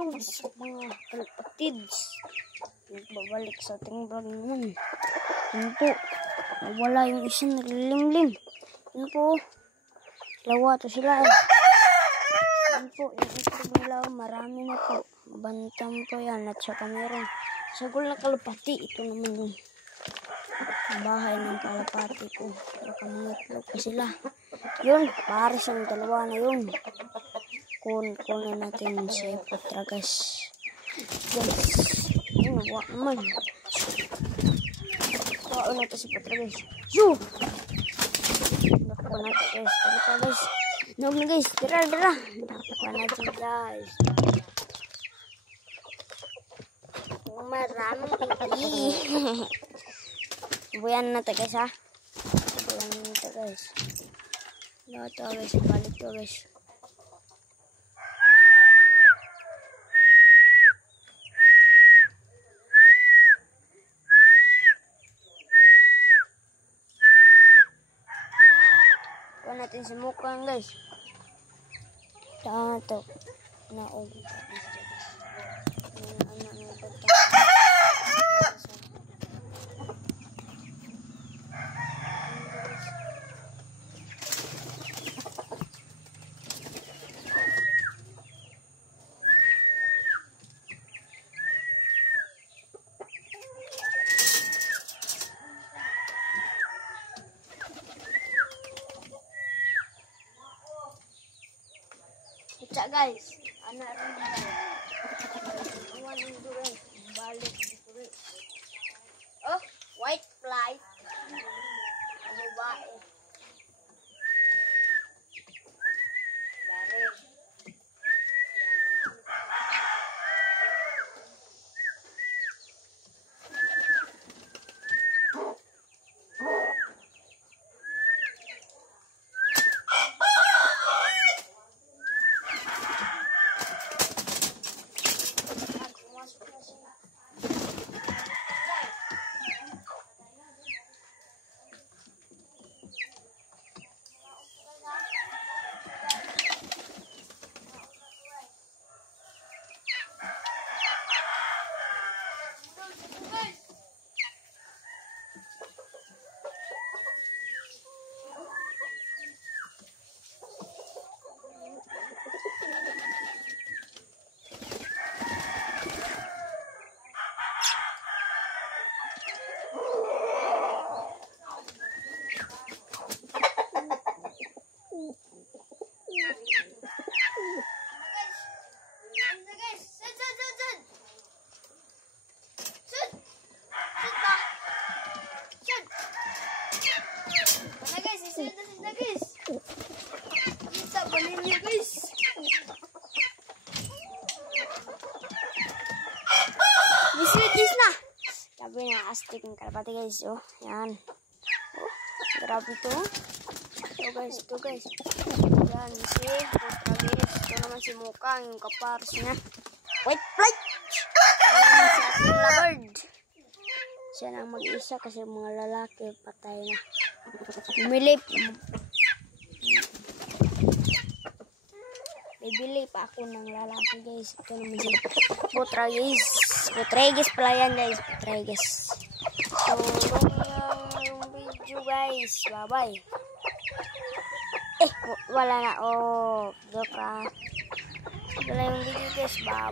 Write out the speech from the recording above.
Tools, mga kalapatids. Nagbabalik sa ating vlog naman. Yun po. Nawala yung isang naglimlim. Yun po. Lawa to sila. Yun po. Yung itlog nila. Marami na po. Bantam po yan. At saka meron sagol na kalapati. Ito naman yung bahay ng kalapati ko. Baka mga itlog pa sila. Yun. Pares ang dalawa na yun. Kunin natin si Putra guys. Yun, nawa naman. Kuha natin si Putra guys. Yo! Nakuha natin guys. Tara pa guys. Nog na guys. Tira. Nakuha natin guys. Maraming titi. Buyan natin guys ha. Buyan natin guys. Lahat to guys. Balik to guys. Natin si Mukang guys. Tato naog. Cak guys, anak rumah. Awan itu guys, balik itu guys. Oh, white fly. Baik. Bisnis na. Sabi na astig ng kalapati guys. Oh, yan. Oh, grabe to. Ito guys. Yan si Putra guys. Ito naman si Mukang, yung kapars niya. White flight. Ito naman si ating lovebird. Siya na mag-isa kasi mga lalaki patay na. Bumilip. Bibili pa ako ng lalaki guys. Ito naman si Putra guys. Putragis pala yan guys. Putragis. So, yung video guys. Bye-bye. Wala na. Oh, joke. Wala yung video guys. Bye.